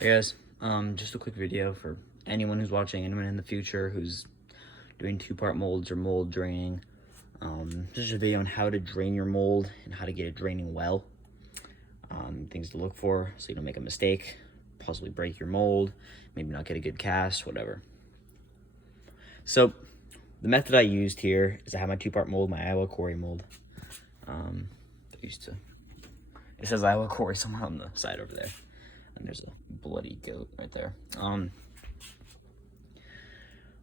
Hey guys, just a quick video for anyone who's watching, anyone in the future who's doing two-part molds or mold draining. Just a video on how to drain your mold and how to get it draining well. Things to look for so you don't make a mistake, possibly break your mold, maybe not get a good cast, whatever. So the method I used here is I have my two-part mold, my Iowa Quarry mold. It says Iowa Quarry somewhere on the side over there. And there's a bloody goat right there.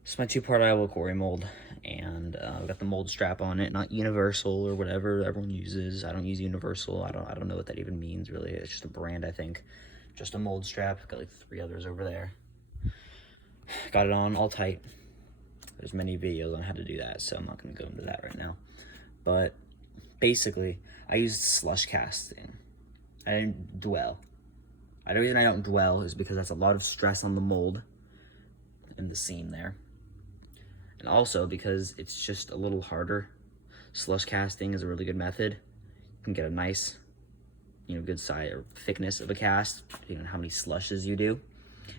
It's my two-part Iowa Quarry mold, and I've got the mold strap on it, not universal or whatever everyone uses. I don't use universal. I don't know what that even means really. It's just a brand, I think. Just a mold strap. Got like 3 others over there. Got it on all tight. There's many videos on how to do that, so I'm not going to go into that right now. But basically, I used slush casting. I didn't dwell. The reason I don't dwell is because that's a lot of stress on the mold and the seam there. And also because it's just a little harder. Slush casting is a really good method. You can get a nice, good size or thickness of a cast, depending on how many slushes you do.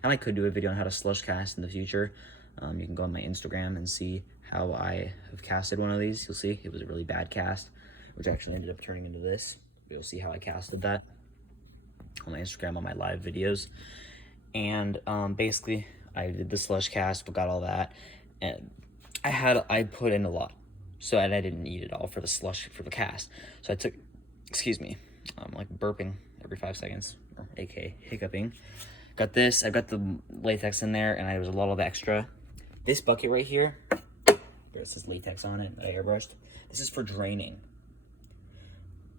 And I could do a video on how to slush cast in the future. You can go on my Instagram and see how I have casted one of these. You'll see it was a really bad cast, which actually ended up turning into this. You'll see how I casted that on my Instagram on my live videos. And basically I did the slush cast, but got all that, and I put in a lot, so I didn't need it all for the slush for the cast. So I took, excuse me, I'm like burping every 5 seconds, or aka hiccuping. Got this, I've got the latex in there, and I was a lot of extra. This bucket right here, there's this latex on it that I airbrushed. This is for draining.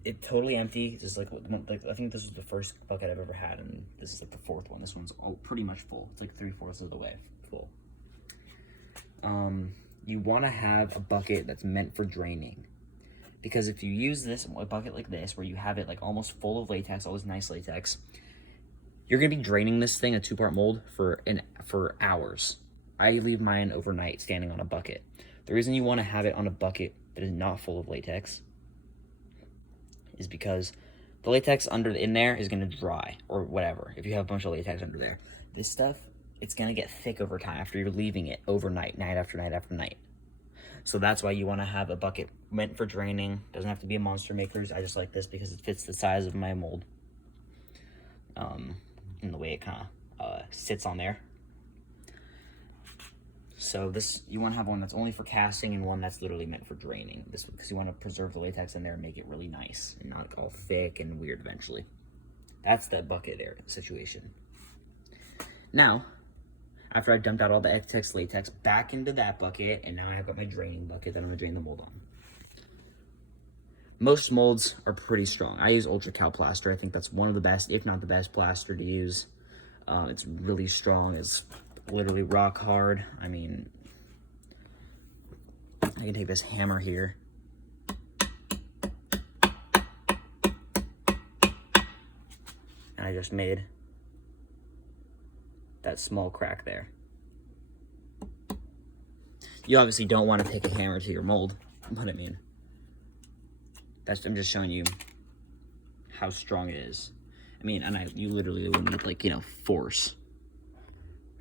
It's totally empty. Just like I think this was the first bucket I've ever had, and this is like the 4th one. This one's pretty much full. It's like 3/4 of the way full. You want to have a bucket that's meant for draining, because if you use a bucket like this, where you have it like almost full of latex, all this nice latex, you're gonna be draining this thing, a 2-part mold, for hours. I leave mine overnight standing on a bucket. The reason you want to have it on a bucket that is not full of latex is because the latex in there is going to dry, or whatever, if you have a bunch of latex under there. This stuff, it's going to get thick over time after you're leaving it overnight, night after night after night. So that's why you want to have a bucket meant for draining. Doesn't have to be a Monster Maker's. I just like this because it fits the size of my mold, and the way it kind of sits on there. So you want to have one that's only for casting and one that's literally meant for draining. This because you want to preserve the latex in there and make it really nice and not all thick and weird eventually. That's that bucket area situation. Now, after I dumped out all the excess latex back into that bucket, and now I've got my draining bucket that I'm going to drain the mold on. Most molds are pretty strong. I use Ultra Cal plaster. I think that's one of the best, if not the best plaster to use. It's really strong. It's literally rock hard. I mean, I can take this hammer here and I just made that small crack there. You obviously don't want to take a hammer to your mold, but I mean, I'm just showing you how strong it is. I mean, and you literally would need, like, force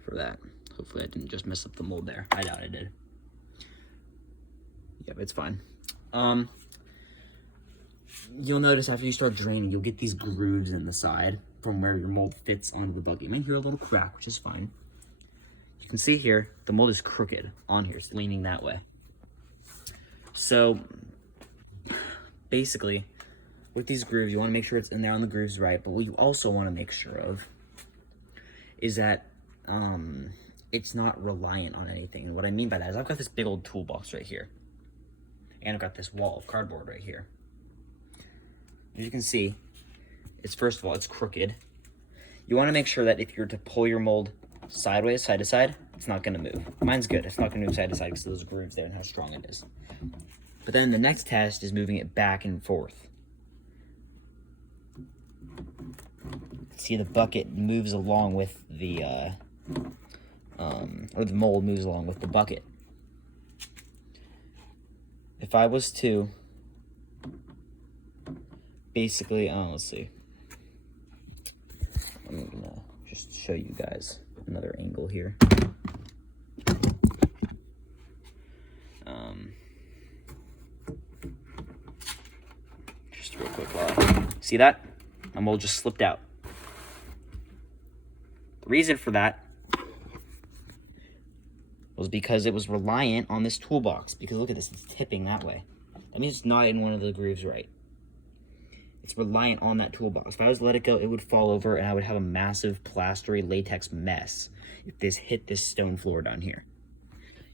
for that. Hopefully I didn't just mess up the mold there. I doubt I did. Yep, it's fine. You'll notice after you start draining, you'll get these grooves in the side from where your mold fits onto the bucket. You might hear a little crack, which is fine. You can see here, the mold is crooked on here. It's leaning that way. So basically, with these grooves, you want to make sure it's in there on the grooves right, but what you also want to make sure of is that it's not reliant on anything. And what I mean by that is I've got this big old toolbox right here, and I've got this wall of cardboard right here. As you can see, first of all, it's crooked. You want to make sure that if you're to pull your mold sideways, side to side, it's not going to move. Mine's good. It's not going to move side to side because of those grooves there and how strong it is. But then the next test is moving it back and forth. See, the bucket moves along with the or the mold moves along with the bucket. If I was to basically, let's see, I'm gonna just show you guys another angle here. Just real quick. See that? My mold just slipped out. The reason for that was because it was reliant on this toolbox. Because look at this, it's tipping that way. That means it's not in one of the grooves right. It's reliant on that toolbox. If I was to let it go, it would fall over and I would have a massive plastery latex mess if this hit this stone floor down here.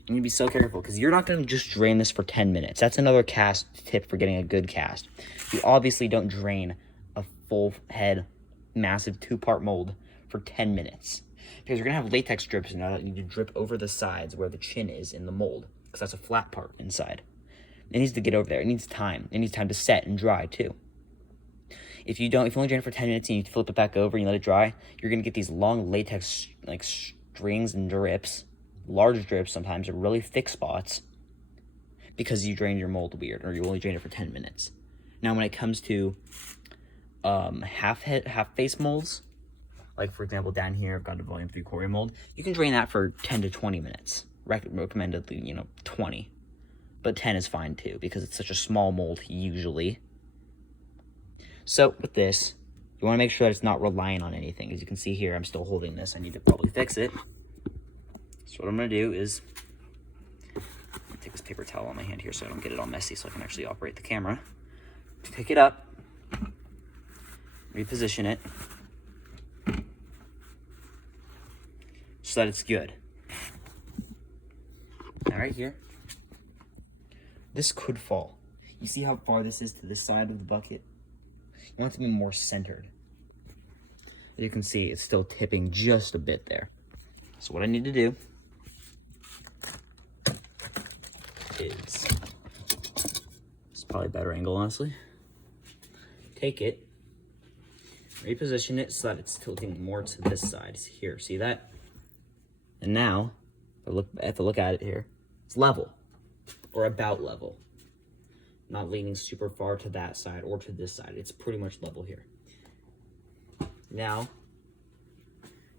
You need to be so careful because you're not going to just drain this for 10 minutes. That's another cast tip for getting a good cast. You obviously don't drain a full head, massive 2-part mold for 10 minutes. Because you're going to have latex drips now that need to drip over the sides where the chin is in the mold. Because that's a flat part inside. It needs to get over there. It needs time. It needs time to set and dry too. If you only drain it for 10 minutes and you flip it back over and you let it dry, you're going to get these long latex like strings and drips. Large drips sometimes are really thick spots because you drained your mold weird or you only drained it for 10 minutes. Now when it comes to half face molds, like for example down here I've got a volume 3 quarry mold, you can drain that for 10 to 20 minutes. Recommendedly 20, but 10 is fine too because it's such a small mold usually. So with this, you want to make sure that it's not relying on anything. As you can see here, I'm still holding this. I need to probably fix it. So what I'm going to do is take this paper towel on my hand here so I don't get it all messy so I can actually operate the camera. Pick it up, reposition it so that it's good. Now right here, this could fall. You see how far this is to this side of the bucket? You want it to be more centered. As you can see, it's still tipping just a bit there. So what I need to do is, it's probably a better angle, honestly. Take it, reposition it so that it's tilting more to this side. Here, see that? And now, if I look at it here, it's level, or about level. Not leaning super far to that side or to this side. It's pretty much level here. Now,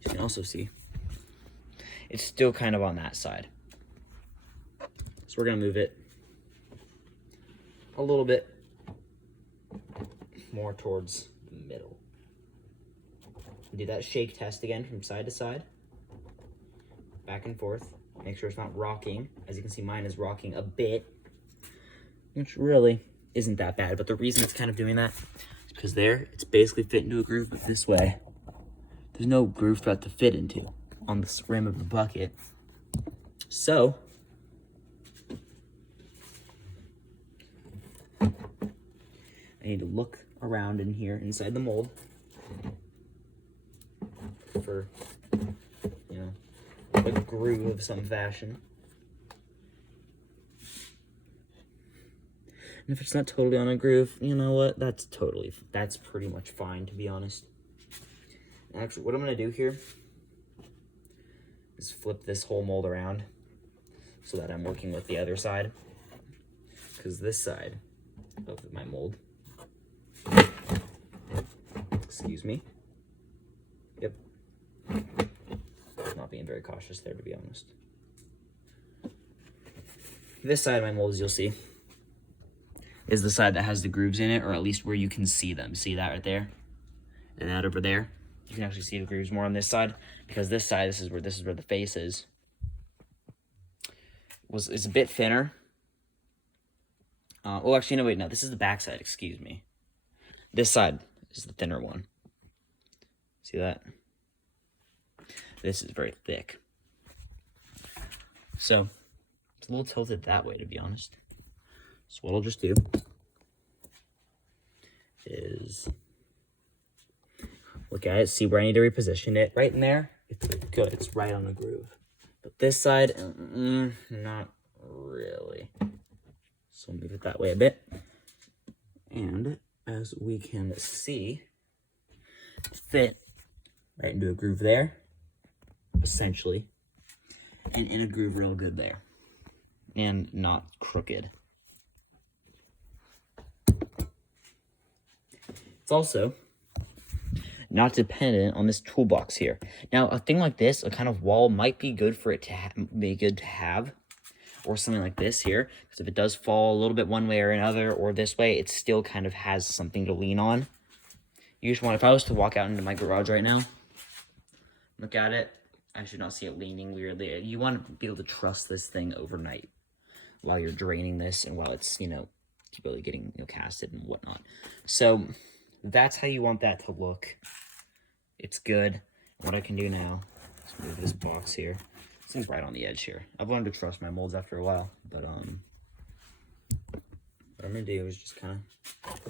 you can also see, it's still kind of on that side. So we're gonna move it a little bit more towards the middle. Do that shake test again from side to side, back and forth. Make sure it's not rocking. As you can see, mine is rocking a bit, which really isn't that bad. But the reason it's kind of doing that is because there, it's basically fit into a groove, but this way, there's no groove for that to fit into on the rim of the bucket. So, I need to look around in here, inside the mold, for, a groove of some fashion. And if it's not totally on a groove, you know what? That's pretty much fine, to be honest. Actually, what I'm going to do here is flip this whole mold around so that I'm working with the other side. Because this side of my mold, excuse me. Yep. Not being very cautious there, to be honest. This side of my mold, as you'll see, is the side that has the grooves in it, or at least where you can see them. See that right there? And that over there? You can actually see the grooves more on this side, because this side, this is where the face is. It's a bit thinner. Oh, actually, no, wait, no, this is the back side, excuse me. This side is the thinner one. See that? This is very thick. So, it's a little tilted that way, to be honest. So what I'll just do is look at it, see where I need to reposition it. Right in there, it's good. It's right on the groove. But this side, not really. So move it that way a bit. And as we can see, fit right into a groove there, essentially, and in a groove real good there, and not crooked. It's also not dependent on this toolbox here. Now, a thing like this, a kind of wall, might be good for it to be good to have, or something like this here, because if it does fall a little bit one way or another, or this way, it still kind of has something to lean on. You just want, if I was to walk out into my garage right now, look at it, I should not see it leaning weirdly. You want to be able to trust this thing overnight while you're draining this and while it's, you know, really getting, you know, casted and whatnot. So that's how you want that to look. It's good. What I can do now is move this box here. It seems right on the edge here. I've learned to trust my molds after a while, but what I'm gonna do is just kind of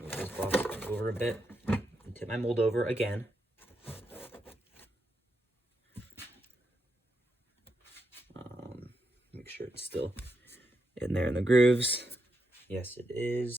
move this box over a bit and tip my mold over again. Make sure it's still in there in the grooves. Yes, it is.